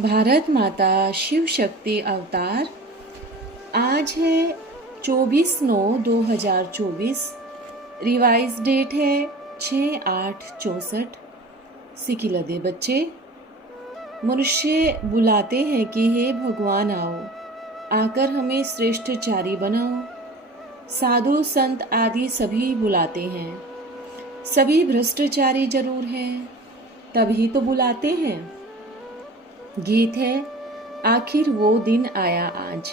भारत माता शिव शक्ति अवतार। आज है 24/9/2024। रिवाइज डेट है 6/8/64। सिकिलदे बच्चे, मनुष्य बुलाते हैं कि हे भगवान आओ, आकर हमें श्रेष्ठचारी बनाओ। साधु संत आदि सभी बुलाते हैं, सभी भ्रष्टाचारी जरूर हैं, तभी तो बुलाते हैं। गीत है आखिर वो दिन आया आज।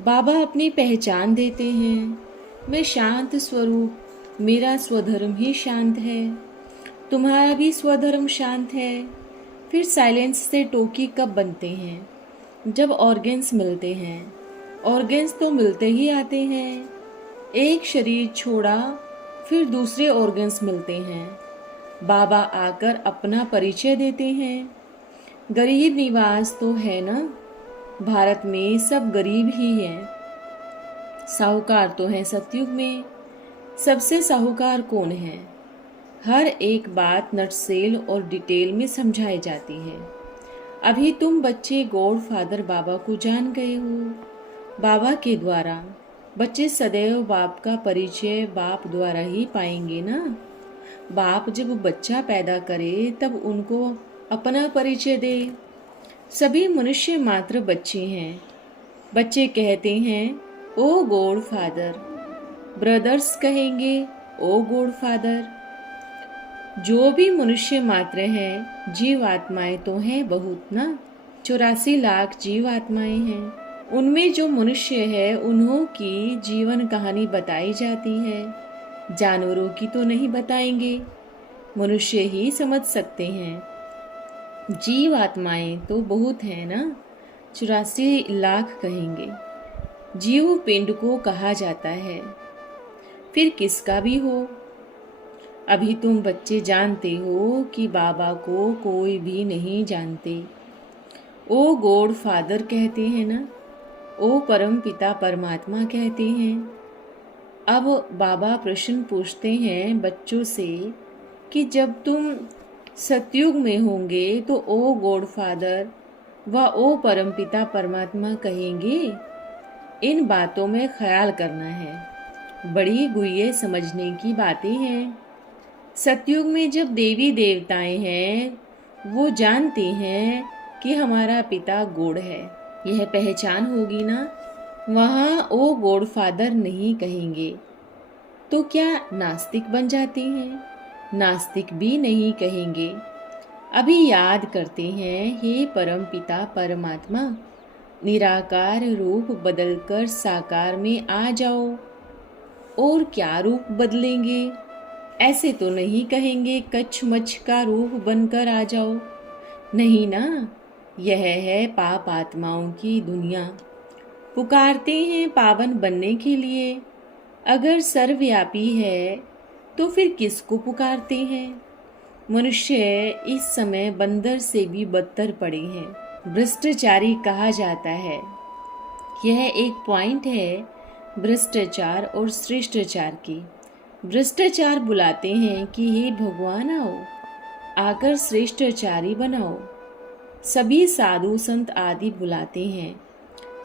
बाबा अपनी पहचान देते हैं, मैं शांत स्वरूप, मेरा स्वधर्म ही शांत है, तुम्हारा भी स्वधर्म शांत है। फिर साइलेंस से टोकी कब बनते हैं? जब ऑर्गन्स मिलते हैं। ऑर्गन्स तो मिलते ही आते हैं, एक शरीर छोड़ा फिर दूसरे ऑर्गन्स मिलते हैं। बाबा आकर अपना परिचय देते हैं। गरीब निवास तो है ना, भारत में सब गरीब ही हैं। साहूकार तो हैं सतयुग में, सबसे साहूकार कौन है? हर एक बात नटसेल और डिटेल में समझाई जाती है। अभी तुम बच्चे गॉड फादर बाबा को जान गए हो। बाबा के द्वारा बच्चे सदैव बाप का परिचय बाप द्वारा ही पाएंगे ना। बाप जब बच्चा पैदा करे तब उनको अपना परिचय दे। सभी मनुष्य मात्र बच्चे हैं। बच्चे कहते हैं ओ गॉड फादर, ब्रदर्स कहेंगे ओ गॉड फादर। जो भी मनुष्य मात्र हैं, जीव आत्माएं तो हैं बहुत ना, 84 लाख जीव आत्माएं हैं। उनमें जो मनुष्य है उन्हों की जीवन कहानी बताई जाती है। जानवरों की तो नहीं बताएंगे, मनुष्य ही समझ सकते हैं। जीव आत्माएं तो बहुत है ना, 84 लाख कहेंगे। जीव पिंड को कहा जाता है, फिर किसका भी हो। अभी तुम बच्चे जानते हो कि बाबा को कोई भी नहीं जानते। ओ गॉड फादर कहते हैं ना, ओ परम पिता परमात्मा कहते हैं। अब बाबा प्रश्न पूछते हैं बच्चों से कि जब तुम सतयुग में होंगे तो ओ गॉड फादर व ओ परमपिता परमात्मा कहेंगे। इन बातों में ख्याल करना है, बड़ी गुह्य समझने की बातें हैं। सतयुग में जब देवी देवताएं हैं वो जानते हैं कि हमारा पिता गॉड है, यह पहचान होगी ना। वहाँ ओ गॉड फादर नहीं कहेंगे तो क्या नास्तिक बन जाते हैं? नास्तिक भी नहीं कहेंगे। अभी याद करते हैं, हे परम पिता परमात्मा, निराकार रूप बदलकर साकार में आ जाओ। और क्या रूप बदलेंगे? ऐसे तो नहीं कहेंगे कच्छ मच्छ का रूप बनकर आ जाओ, नहीं ना। यह है पाप आत्माओं की दुनिया, पुकारते हैं पावन बनने के लिए। अगर सर्वव्यापी है तो फिर किसको पुकारते हैं? मनुष्य इस समय बंदर से भी बदतर पड़े हैं, भ्रष्टाचारी कहा जाता है। यह एक पॉइंट है भ्रष्टाचार और श्रेष्ठाचार की। भ्रष्टाचार बुलाते हैं कि हे भगवान आओ, आकर श्रेष्ठाचारी बनाओ। सभी साधु संत आदि बुलाते हैं,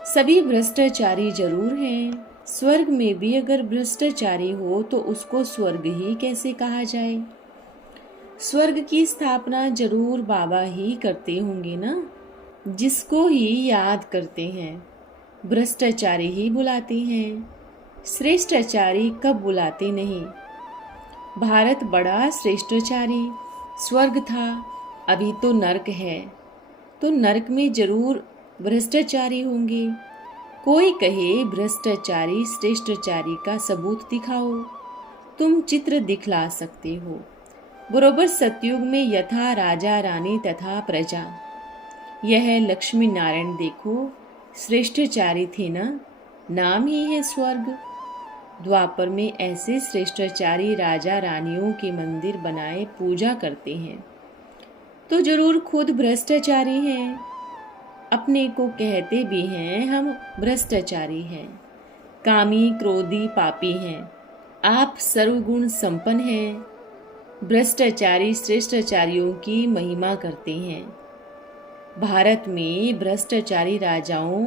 सभी भ्रष्टाचारी जरूर हैं। स्वर्ग में भी अगर भ्रष्टाचारी हो तो उसको स्वर्ग ही कैसे कहा जाए? स्वर्ग की स्थापना जरूर बाबा ही करते होंगे ना, जिसको ही याद करते हैं। भ्रष्टाचारी ही बुलाते हैं, श्रेष्ठाचारी कब बुलाते नहीं। भारत बड़ा श्रेष्ठाचारी स्वर्ग था, अभी तो नरक है, तो नरक में जरूर भ्रष्टाचारी होंगे। कोई कहे भ्रष्टाचारी श्रेष्ठाचारी का सबूत दिखाओ, तुम चित्र दिखला सकते हो। बरोबर सतयुग में यथा राजा रानी तथा प्रजा। यह लक्ष्मी नारायण देखो श्रेष्ठाचारी थे ना, नाम ही है स्वर्ग। द्वापर में ऐसे श्रेष्ठाचारी राजा रानियों के मंदिर बनाए पूजा करते हैं, तो जरूर खुद भ्रष्टाचारी हैं। अपने को कहते भी हैं हम भ्रष्टाचारी हैं, कामी क्रोधी पापी हैं। आप सर्वगुण संपन्न हैं। भ्रष्टाचारी श्रेष्ठाचारियों की महिमा करते हैं। भारत में भ्रष्टाचारी राजाओं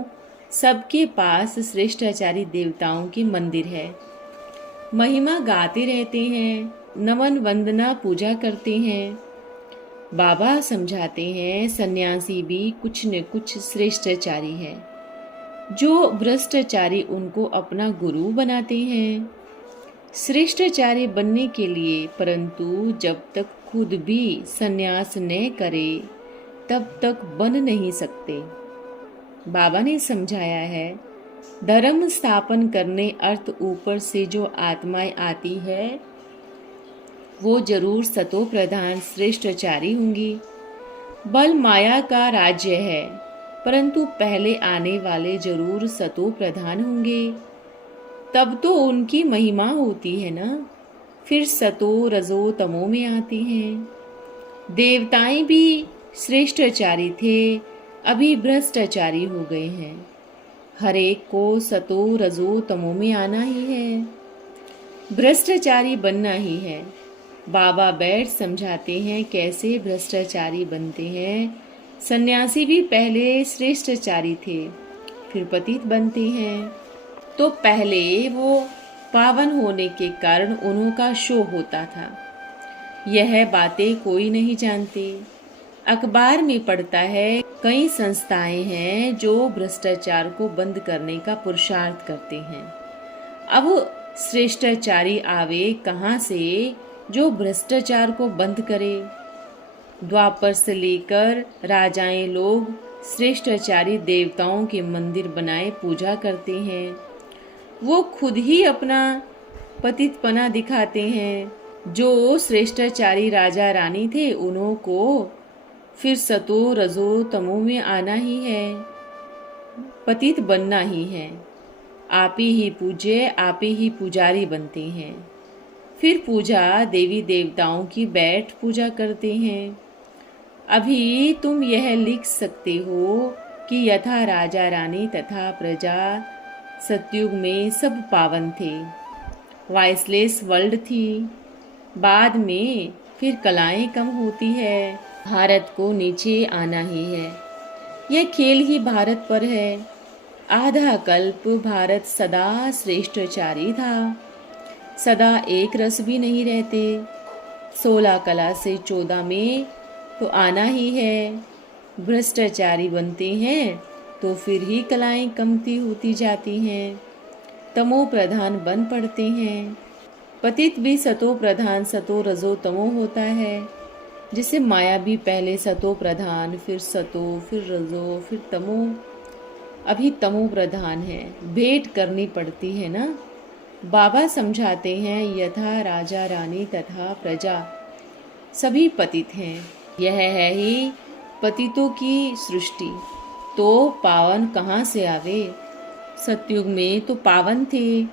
सबके पास श्रेष्ठाचारी देवताओं के मंदिर है। महिमा गाते रहते हैं, नमन वंदना पूजा करते हैं। बाबा समझाते हैं सन्यासी भी कुछ न कुछ श्रेष्ठाचारी है। जो भ्रष्टाचारी उनको अपना गुरु बनाते हैं। श्रेष्ठाचारी बनने के लिए परंतु जब तक खुद भी सन्यास न करे तब तक बन नहीं सकते। बाबा ने समझाया है धर्म स्थापन करने अर्थ ऊपर से जो आत्माएं आती है वो जरूर सतो प्रधान श्रेष्ठाचारी होंगी। बल माया का राज्य है परंतु पहले आने वाले जरूर सतो प्रधान होंगे। तब तो उनकी महिमा होती है ना। फिर सतो रजो तमो में आती हैं। देवताएं भी श्रेष्ठाचारी थे, अभी भ्रष्टाचारी हो गए हैं। हर एक को सतो रजो तमो में आना ही है, भ्रष्टाचारी बनना ही है। बाबा बैठ समझाते हैं कैसे भ्रष्टाचारी बनते हैं। सन्यासी भी पहले श्रेष्ठाचारी थे, फिर पतित बनते हैं। तो पहले वो पावन होने के कारण उनका शो होता था। यह बातें कोई नहीं जानते। अखबार में पढ़ता है कई संस्थाएं हैं जो भ्रष्टाचार को बंद करने का पुरुषार्थ करते हैं। अब श्रेष्ठाचारी आवे कहाँ से जो भ्रष्टाचार को बंद करे। द्वापर से लेकर राजाएं लोग श्रेष्ठाचारी देवताओं के मंदिर बनाए पूजा करते हैं। वो खुद ही अपना पतितपना दिखाते हैं। जो श्रेष्ठाचारी राजा रानी थे उन्हों को फिर सतो रजो तमो में आना ही है, पतित बनना ही है। आप ही पूज्य आप ही पुजारी बनते हैं। फिर पूजा देवी देवताओं की बैठ पूजा करते हैं। अभी तुम यह लिख सकते हो कि यथा राजा रानी तथा प्रजा सतयुग में सब पावन थे, वॉइसलेस वर्ल्ड थी। बाद में फिर कलाएं कम होती है, भारत को नीचे आना ही है। यह खेल ही भारत पर है। आधा कल्प भारत सदा श्रेष्ठाचारी था, सदा एक रस भी नहीं रहते। 16 कला से 14 में तो आना ही है। भ्रष्टाचारी बनते हैं तो फिर ही कलाएं कमती होती जाती हैं, तमो प्रधान बन पड़ते हैं। पतित भी सतो प्रधान सतो रजो तमो होता है। जिसे माया भी पहले सतो प्रधान फिर सतो फिर रजो फिर तमो, अभी तमो प्रधान है। भेंट करनी पड़ती है ना। बाबा समझाते हैं यथा राजा रानी तथा प्रजा सभी पतित हैं। यह है ही पतितों की सृष्टि। तो पावन कहाँ से आवे। सतयुग में तो पावन थे,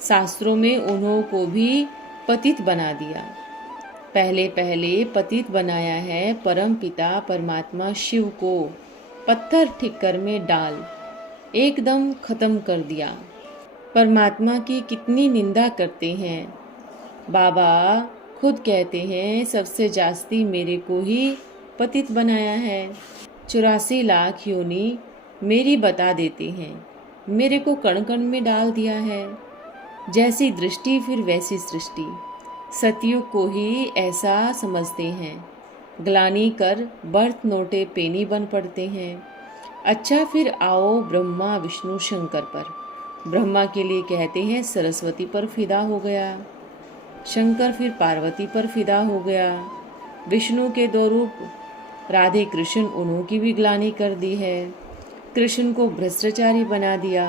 शास्त्रों में उन्हों को भी पतित बना दिया। पहले पहले पतित बनाया है परम पिता परमात्मा शिव को। पत्थर ठिक्कर में डाल एकदम खत्म कर दिया। परमात्मा की कितनी निंदा करते हैं। बाबा खुद कहते हैं सबसे जास्ती मेरे को ही पतित बनाया है। 84 लाख योनि मेरी बता देते हैं, मेरे को कण कण में डाल दिया है। जैसी दृष्टि फिर वैसी सृष्टि। सतयुग को ही ऐसा समझते हैं। ग्लानि कर बर्थ नोटे पेनी बन पड़ते हैं। अच्छा फिर आओ ब्रह्मा विष्णु शंकर पर। ब्रह्मा के लिए कहते हैं सरस्वती पर फिदा हो गया, शंकर फिर पार्वती पर फिदा हो गया। विष्णु के 2 रूप राधे कृष्ण उन्हों की भी ग्लानि कर दी है। कृष्ण को भ्रष्टाचारी बना दिया।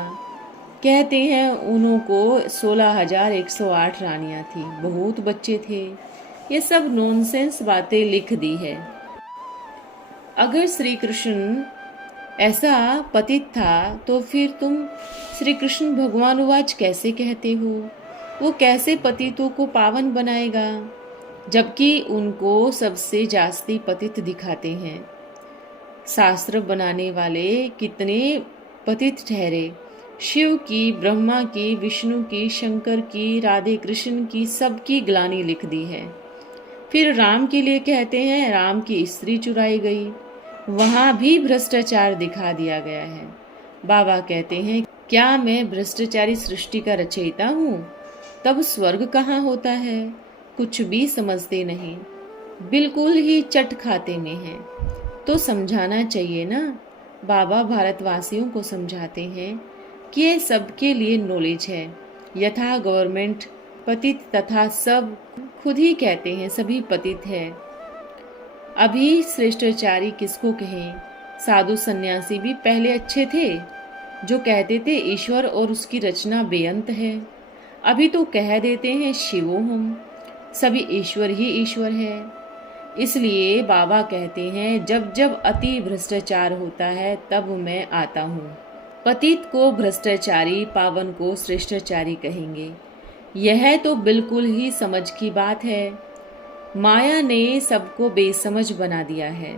कहते हैं उन्हों को 16,108 रानियां थी, बहुत बच्चे थे। ये सब नॉनसेंस बातें लिख दी है। अगर श्री कृष्ण ऐसा पतित था तो फिर तुम श्री कृष्ण भगवान वाच कैसे कहते हो। वो कैसे पतितों को पावन बनाएगा, जबकि उनको सबसे जास्ती पतित दिखाते हैं। शास्त्र बनाने वाले कितने पतित ठहरे, शिव की, ब्रह्मा की, विष्णु की, शंकर की, राधे कृष्ण की, सबकी ग्लानि लिख दी है। फिर राम के लिए कहते हैं राम की स्त्री चुराई गई, वहां भी भ्रष्टाचार दिखा दिया गया है। बाबा कहते हैं क्या मैं भ्रष्टाचारी सृष्टि का रचयिता हूँ? तब स्वर्ग कहाँ होता है? कुछ भी समझते नहीं, बिल्कुल ही चट खाते में हैं। तो समझाना चाहिए ना। बाबा भारतवासियों को समझाते हैं कि ये सबके लिए नॉलेज है। यथा गवर्नमेंट पतित तथा सब खुद ही कहते हैं सभी पतित है। अभी श्रेष्ठाचारी किसको कहें? साधु सन्यासी भी पहले अच्छे थे, जो कहते थे ईश्वर और उसकी रचना बेअंत है। अभी तो कह देते हैं शिवो हम, सभी ईश्वर ही ईश्वर है। इसलिए बाबा कहते हैं जब जब अति भ्रष्टाचार होता है तब मैं आता हूँ। पतित को भ्रष्टाचारी, पावन को श्रेष्ठाचारी कहेंगे। यह तो बिल्कुल ही समझ की बात है। माया ने सबको बेसमझ बना दिया है।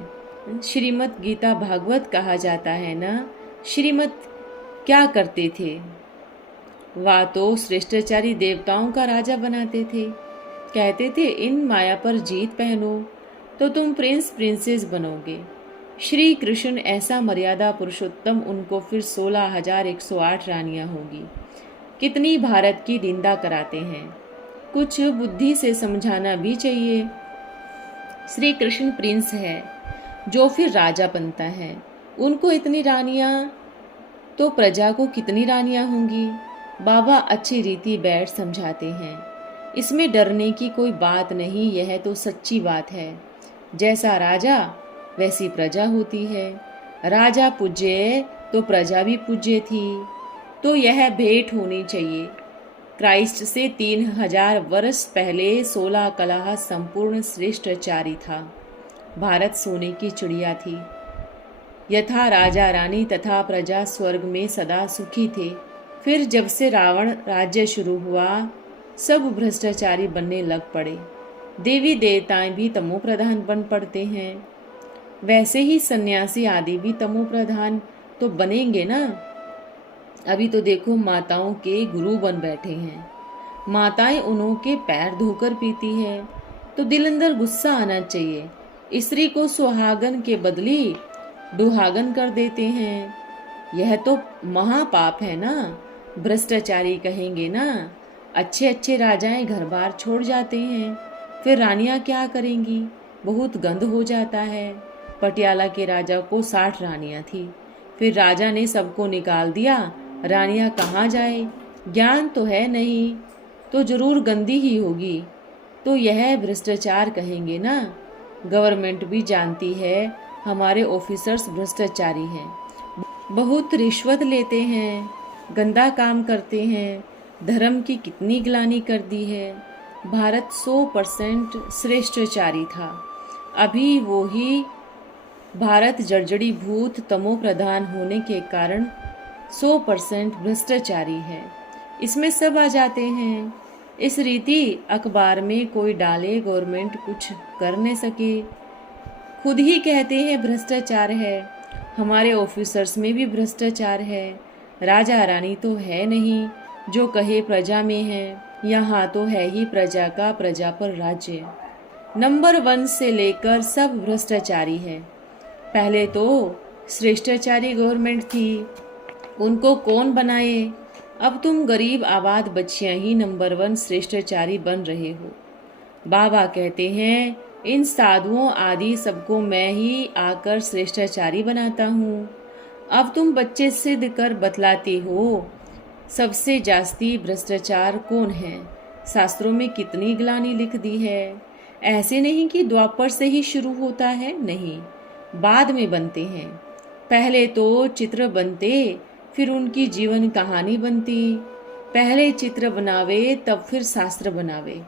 श्रीमद् गीता भागवत कहा जाता है ना, श्रीमद् क्या करते थे? वह तो श्रेष्ठाचारी देवताओं का राजा बनाते थे। कहते थे इन माया पर जीत पहनो तो तुम प्रिंस प्रिंसेस बनोगे। श्री कृष्ण ऐसा मर्यादा पुरुषोत्तम, उनको फिर 16,108 रानियां होगी। कितनी भारत की निंदा कराते हैं। कुछ बुद्धि से समझाना भी चाहिए। श्री कृष्ण प्रिंस है जो फिर राजा बनता है, उनको इतनी रानियां तो प्रजा को कितनी रानियां होंगी। बाबा अच्छी रीति बैठ समझाते हैं, इसमें डरने की कोई बात नहीं, यह तो सच्ची बात है। जैसा राजा वैसी प्रजा होती है। राजा पूज्य तो प्रजा भी पूज्य थी। तो यह भेंट होनी चाहिए। क्राइस्ट से 3000 वर्ष पहले 16 कलह संपूर्ण श्रेष्ठाचारी था। भारत सोने की चिड़िया थी। यथा राजा रानी तथा प्रजा स्वर्ग में सदा सुखी थे। फिर जब से रावण राज्य शुरू हुआ, सब भ्रष्टाचारी बनने लग पड़े। देवी देवताएं भी तमो प्रधान बन पड़ते हैं। वैसे ही सन्यासी आदि भी तमो प्रधान तो बनेंगे ना। अभी तो देखो माताओं के गुरु बन बैठे हैं। माताएं उन्हों के पैर धोकर पीती है, तो दिल अंदर गुस्सा आना चाहिए। स्त्री को सुहागन के बदली दुहागन कर देते हैं। यह तो महापाप है ना। भ्रष्टाचारी कहेंगे ना। अच्छे अच्छे राजाएं घर बार छोड़ जाते हैं, फिर रानियां क्या करेंगी? बहुत गंद हो जाता है। पटियाला के राजा को 60 रानियां थी, फिर राजा ने सबको निकाल दिया। रानियां कहाँ जाए? ज्ञान तो है नहीं, तो जरूर गंदी ही होगी। तो यह भ्रष्टाचार कहेंगे ना। गवर्नमेंट भी जानती है हमारे ऑफिसर्स भ्रष्टाचारी हैं, बहुत रिश्वत लेते हैं, गंदा काम करते हैं। धर्म की कितनी ग्लानि कर दी है। भारत 100% श्रेष्ठाचारी था। अभी वो ही भारत जर्जरी भूत तमो प्रधान होने के कारण 100% भ्रष्टाचारी है। इसमें सब आ जाते हैं। इस रीति अखबार में कोई डाले, गवर्नमेंट कुछ कर नहीं सके। खुद ही कहते हैं भ्रष्टाचार है। हमारे ऑफिसर्स में भी भ्रष्टाचार है। राजा रानी तो है नहीं जो कहे प्रजा में है। यहाँ तो है ही प्रजा का प्रजा पर राज्य। नंबर 1 से लेकर सब भ्रष्टाचारी है। पहले तो श्रेष्ठाचारी गवर्नमेंट थी, उनको कौन बनाए? अब तुम गरीब आबाद बच्चियां ही नंबर 1 श्रेष्ठाचारी बन रहे हो। बाबा कहते हैं इन साधुओं आदि सबको मैं ही आकर श्रेष्ठाचारी बनाता हूँ। अब तुम बच्चे सिद्ध कर बतलाते हो सबसे जास्ती भ्रष्टाचार कौन है। शास्त्रों में कितनी ग्लानि लिख दी है। ऐसे नहीं कि द्वापर से ही शुरू होता है, नहीं, बाद में बनते हैं। पहले तो चित्र बनते, फिर उनकी जीवन कहानी बनती। पहले चित्र बनावे तब फिर शास्त्र बनावे।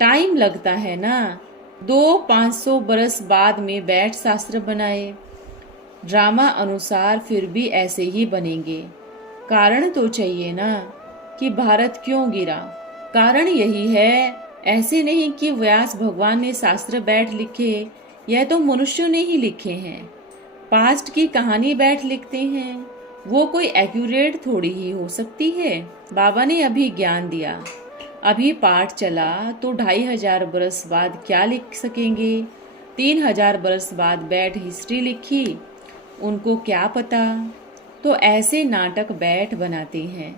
टाइम लगता है ना। 200-500 बरस बाद में बैठ शास्त्र बनाए। ड्रामा अनुसार फिर भी ऐसे ही बनेंगे। कारण तो चाहिए ना कि भारत क्यों गिरा। कारण यही है। ऐसे नहीं कि व्यास भगवान ने शास्त्र बैठ लिखे, यह तो मनुष्यों ने ही लिखे हैं। पास्ट की कहानी बैठ लिखते हैं। वो कोई एक्यूरेट थोड़ी ही हो सकती है। बाबा ने अभी ज्ञान दिया, अभी पाठ चला, तो 2500 बरस बाद क्या लिख सकेंगे। 3000 बरस बाद बैठ हिस्ट्री लिखी, उनको क्या पता। तो ऐसे नाटक बैठ बनाते हैं।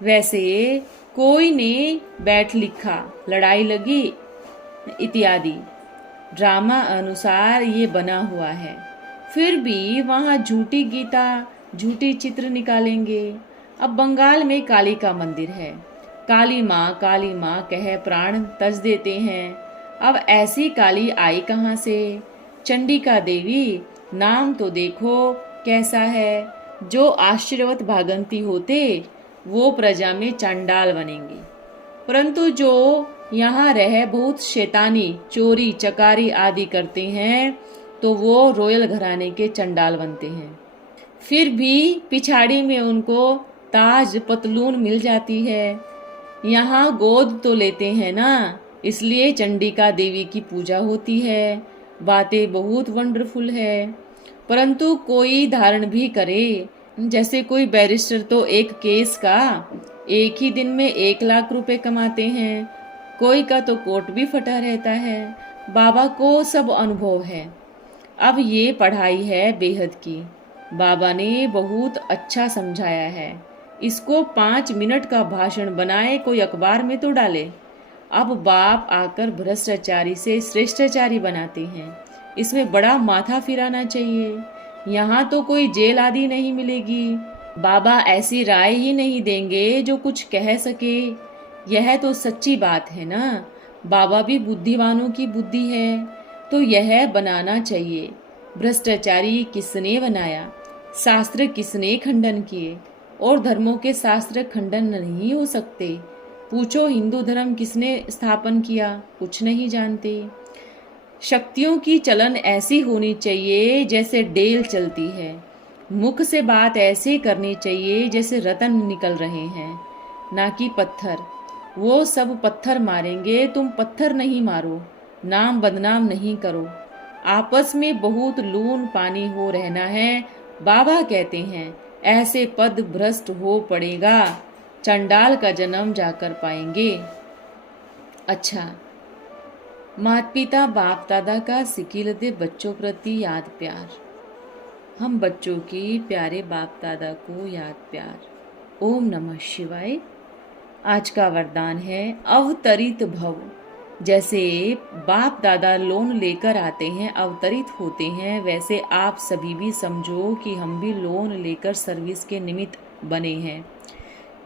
वैसे कोई ने बैठ लिखा, लड़ाई लगी इत्यादि, ड्रामा अनुसार ये बना हुआ है। फिर भी वहाँ झूठी गीता, झूठी चित्र निकालेंगे। अब बंगाल में काली का मंदिर है, काली माँ कह प्राण तज देते हैं। अब ऐसी काली आई कहाँ से? चंडिका देवी, नाम तो देखो कैसा है। जो आश्चर्यवत भागंती होते, वो प्रजा में चंडाल बनेंगे। परंतु जो यहाँ रह बहुत शैतानी, चोरी चकारी आदि करते हैं, तो वो रॉयल घराने के चंडाल बनते हैं। फिर भी पिछाड़ी में उनको ताज पतलून मिल जाती है। यहाँ गोद तो लेते हैं ना, इसलिए चंडिका देवी की पूजा होती है। बातें बहुत वंडरफुल है। परंतु कोई धारण भी करे, जैसे कोई बैरिस्टर तो एक केस का एक ही दिन में 1 लाख रुपए कमाते हैं। कोई का तो कोट भी फटा रहता है। बाबा को सब अनुभव है। अब ये पढ़ाई है बेहद की। बाबा ने बहुत अच्छा समझाया है। इसको 5 मिनट का भाषण बनाए, कोई अखबार में तो डाले। अब बाप आकर भ्रष्टाचारी से श्रेष्ठाचारी बनाते हैं। इसमें बड़ा माथा फिराना चाहिए। यहाँ तो कोई जेल आदि नहीं मिलेगी। बाबा ऐसी राय ही नहीं देंगे जो कुछ कह सके। यह तो सच्ची बात है ना। बाबा भी बुद्धिवानों की बुद्धि है, तो यह बनाना चाहिए। भ्रष्टाचारी किसने बनाया? शास्त्र किसने खंडन किए? और धर्मों के शास्त्र खंडन नहीं हो सकते। पूछो हिंदू धर्म किसने स्थापन किया? कुछ नहीं जानते। शक्तियों की चलन ऐसी होनी चाहिए जैसे डेल चलती है। मुख से बात ऐसे करनी चाहिए जैसे रतन निकल रहे हैं, ना कि पत्थर। वो सब पत्थर मारेंगे, तुम पत्थर नहीं मारो। नाम बदनाम नहीं करो। आपस में बहुत लून पानी हो रहना है। बाबा कहते हैं ऐसे पद भ्रष्ट हो पड़ेगा, चंडाल का जन्म जाकर पाएंगे। अच्छा, माता पिता बाप दादा का सिकिल दे बच्चों प्रति याद प्यार। हम बच्चों की प्यारे बाप दादा को याद प्यार। ओम नमः शिवाय। आज का वरदान है अवतरित भव। जैसे बाप दादा लोन लेकर आते हैं, अवतरित होते हैं, वैसे आप सभी भी समझो कि हम भी लोन लेकर सर्विस के निमित्त बने हैं।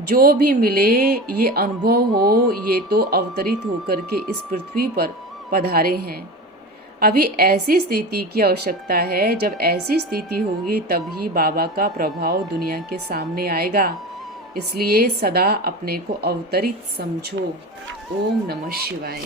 जो भी मिले ये अनुभव हो, ये तो अवतरित होकर के इस पृथ्वी पर पधारे हैं। अभी ऐसी स्थिति की आवश्यकता है। जब ऐसी स्थिति होगी तभी बाबा का प्रभाव दुनिया के सामने आएगा। इसलिए सदा अपने को अवतरित समझो। ओम नमः शिवाय।